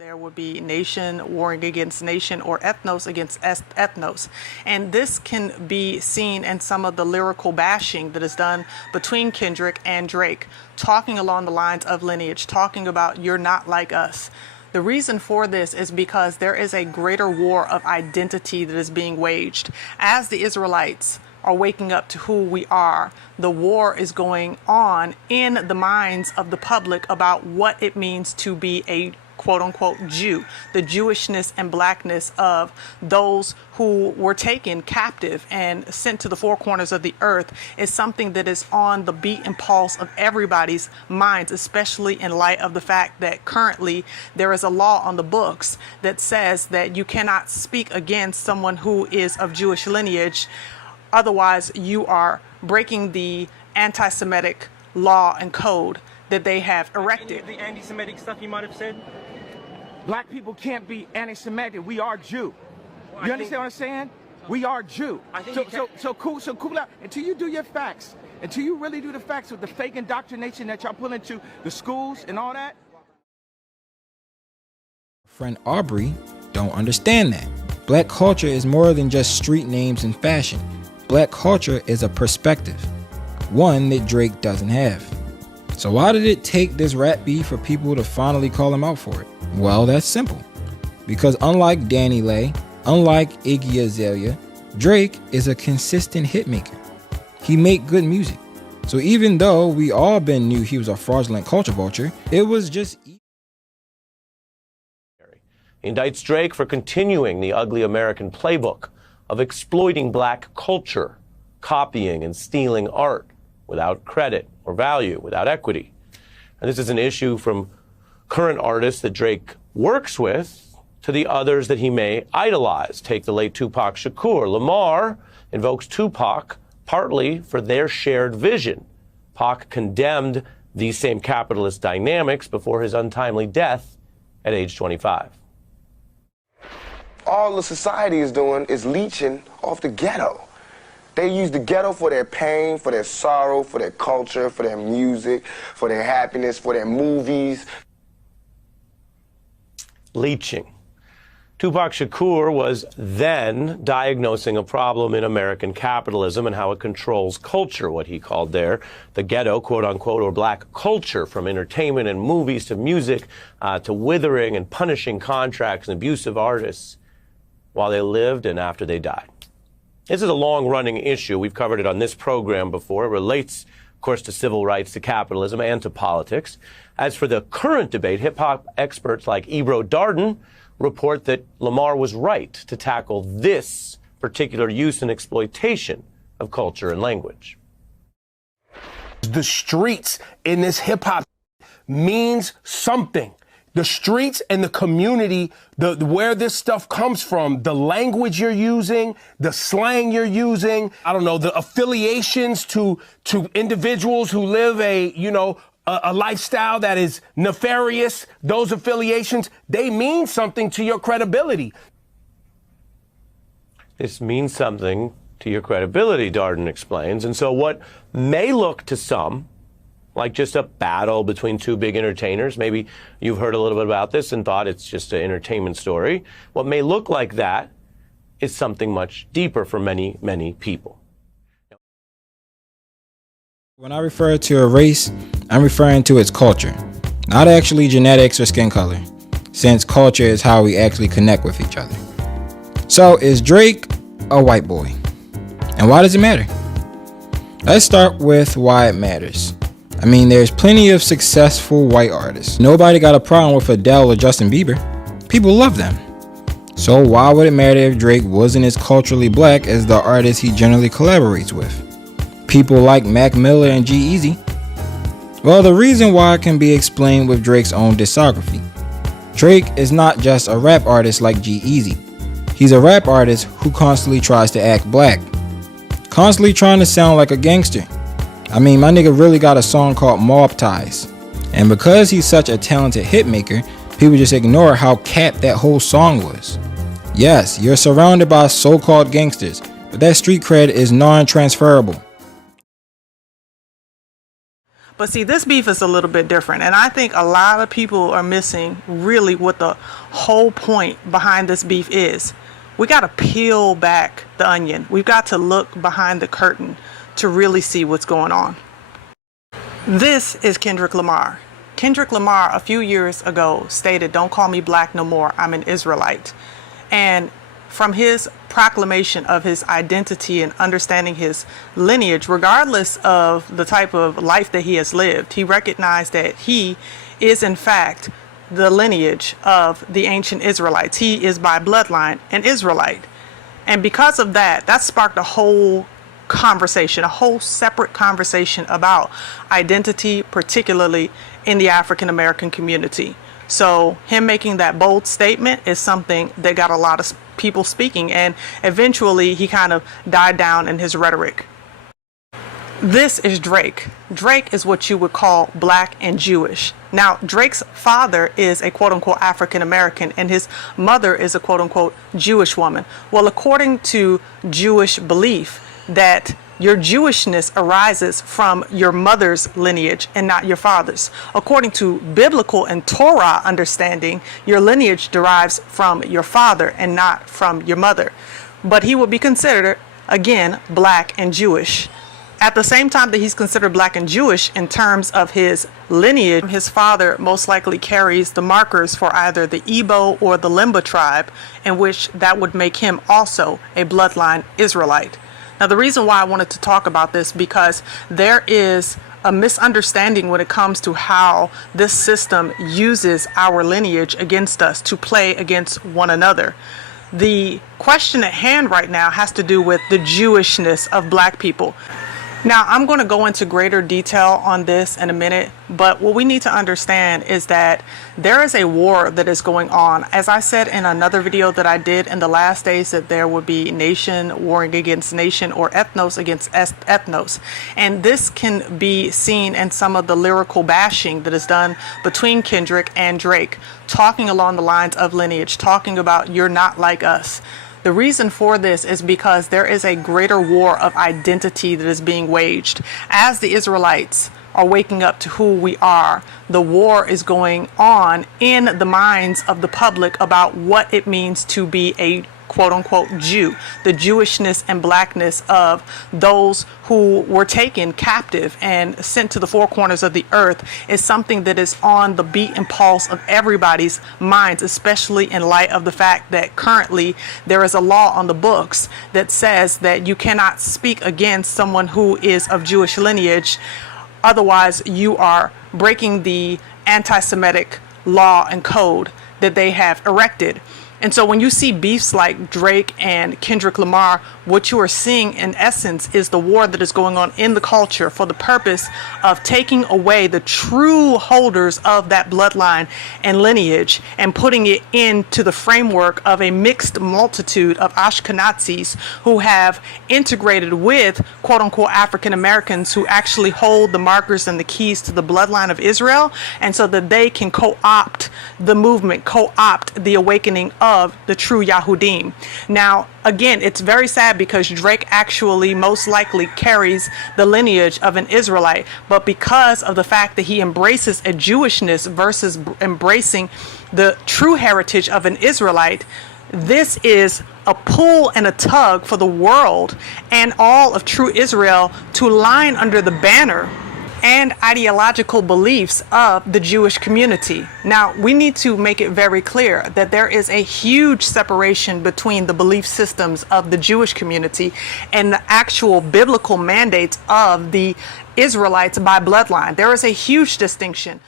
There would be nation warring against nation or ethnos against ethnos. And this can be seen in some of the lyrical bashing that is done between Kendrick and Drake, talking along the lines of lineage, talking about "you're not like us." The reason for this is because there is a greater war of identity that is being waged. As the Israelites are waking up to who we are, the war is going on in the minds of the public about what it means to be a quote unquote Jew. The Jewishness and blackness of those who were taken captive and sent to the four corners of the earth is something that is on the beat and pulse of everybody's minds, especially in light of the fact that currently there is a law on the books that says that you cannot speak against someone who is of Jewish lineage. Otherwise, you are breaking the anti-Semitic law and code that they have erected. The anti-Semitic stuff you might have said? Black people can't be anti-Semitic. We are Jew. You understand what I'm saying? We are Jew. So cool out. Until you do your facts, until you really do the facts with the fake indoctrination that y'all pull into the schools and all that. Friend Aubrey don't understand that. Black culture is more than just street names and fashion. Black culture is a perspective, one that Drake doesn't have. So why did it take this rap beef for people to finally call him out for it? Well, that's simple. Because unlike Danny Lay, unlike Iggy Azalea, Drake is a consistent hitmaker. He make good music. So even though we all been knew he was a fraudulent culture vulture, it was just... He indicts Drake for continuing the ugly American playbook of exploiting black culture, copying and stealing art without credit or value, without equity. And this is an issue from current artists that Drake works with to the others that he may idolize. Take the late Tupac Shakur. Lamar invokes Tupac partly for their shared vision. Pac condemned these same capitalist dynamics before his untimely death at age 25. All the society is doing is leeching off the ghetto. They use the ghetto for their pain, for their sorrow, for their culture, for their music, for their happiness, for their movies. Leeching. Tupac Shakur was then diagnosing a problem in American capitalism and how it controls culture, what he called there the ghetto, quote unquote, or black culture, from entertainment and movies to music, to withering and punishing contracts and abusive artists while they lived and after they died. This is a long-running issue. We've covered it on this program before. It relates, of course, to civil rights, to capitalism, and to politics. As for the current debate, hip-hop experts like Ebro Darden report that Lamar was right to tackle this particular use and exploitation of culture and language. The streets in this hip-hop means something. The streets and the community, where this stuff comes from, the language you're using, the slang you're using, I don't know, the affiliations to individuals who live a lifestyle that is nefarious, those affiliations, they mean something to your credibility. This means something to your credibility, Darden explains. And so what may look to some like just a battle between two big entertainers. Maybe you've heard a little bit about this and thought it's just an entertainment story. What may look like that is something much deeper for many, many people. When I refer to a race, I'm referring to its culture, not actually genetics or skin color, since culture is how we actually connect with each other. So is Drake a white boy? And why does it matter? Let's start with why it matters. I mean, there's plenty of successful white artists. Nobody got a problem with Adele or Justin Bieber. People love them. So why would it matter if Drake wasn't as culturally black as the artists he generally collaborates with? People like Mac Miller and G-Eazy? Well, the reason why can be explained with Drake's own discography. Drake is not just a rap artist like G-Eazy. He's a rap artist who constantly tries to act black. Constantly trying to sound like a gangster. I mean, my nigga really got a song called Mob Ties. And because he's such a talented hitmaker, people just ignore how capped that whole song was. Yes, you're surrounded by so-called gangsters, but that street cred is non-transferable. But see, this beef is a little bit different. And I think a lot of people are missing really what the whole point behind this beef is. We got to peel back the onion. We've got to look behind the curtain to really see what's going on. This is Kendrick Lamar. Kendrick Lamar a few years ago stated, "Don't call me black no more, I'm an Israelite." And from his proclamation of his identity and understanding his lineage, regardless of the type of life that he has lived, he recognized that he is in fact the lineage of the ancient Israelites. He is by bloodline an Israelite. And because of that, that sparked a whole conversation, a whole separate conversation about identity, particularly in the African American community. So him making that bold statement is something that got a lot of people speaking, and eventually he kind of died down in his rhetoric. This is Drake. Drake is what you would call black and Jewish. Now, Drake's father is a quote-unquote African American and his mother is a quote-unquote Jewish woman. Well, according to Jewish belief, that your Jewishness arises from your mother's lineage and not your father's. According to biblical and Torah understanding, your lineage derives from your father and not from your mother. But he would be considered, again, black and Jewish. At the same time that he's considered black and Jewish in terms of his lineage, his father most likely carries the markers for either the Igbo or the Limba tribe, in which that would make him also a bloodline Israelite. Now, the reason why I wanted to talk about this because there is a misunderstanding when it comes to how this system uses our lineage against us to play against one another. The question at hand right now has to do with the Jewishness of black people. Now, I'm going to go into greater detail on this in a minute, but what we need to understand is that there is a war that is going on. As I said in another video that I did in the last days, that there would be nation warring against nation or ethnos against ethnos. And this can be seen in some of the lyrical bashing that is done between Kendrick and Drake, talking along the lines of lineage, talking about "you're not like us." The reason for this is because there is a greater war of identity that is being waged. As the Israelites are waking up to who we are, the war is going on in the minds of the public about what it means to be a quote-unquote Jew. The Jewishness and blackness of those who were taken captive and sent to the four corners of the earth is something that is on the beat and pulse of everybody's minds, especially in light of the fact that currently there is a law on the books that says that you cannot speak against someone who is of Jewish lineage. Otherwise, you are breaking the anti-Semitic law and code that they have erected. And so when you see beefs like Drake and Kendrick Lamar, what you are seeing in essence is the war that is going on in the culture for the purpose of taking away the true holders of that bloodline and lineage and putting it into the framework of a mixed multitude of Ashkenazis who have integrated with quote unquote African Americans who actually hold the markers and the keys to the bloodline of Israel, and so that they can co-opt the movement, co-opt the awakening of the true Yahudim. Now, again, it's very sad because Drake actually most likely carries the lineage of an Israelite, but because of the fact that he embraces a Jewishness versus embracing the true heritage of an Israelite, this is a pull and a tug for the world and all of true Israel to line under the banner and ideological beliefs of the Jewish community. Now, we need to make it very clear that there is a huge separation between the belief systems of the Jewish community and the actual biblical mandates of the Israelites by bloodline. There is a huge distinction.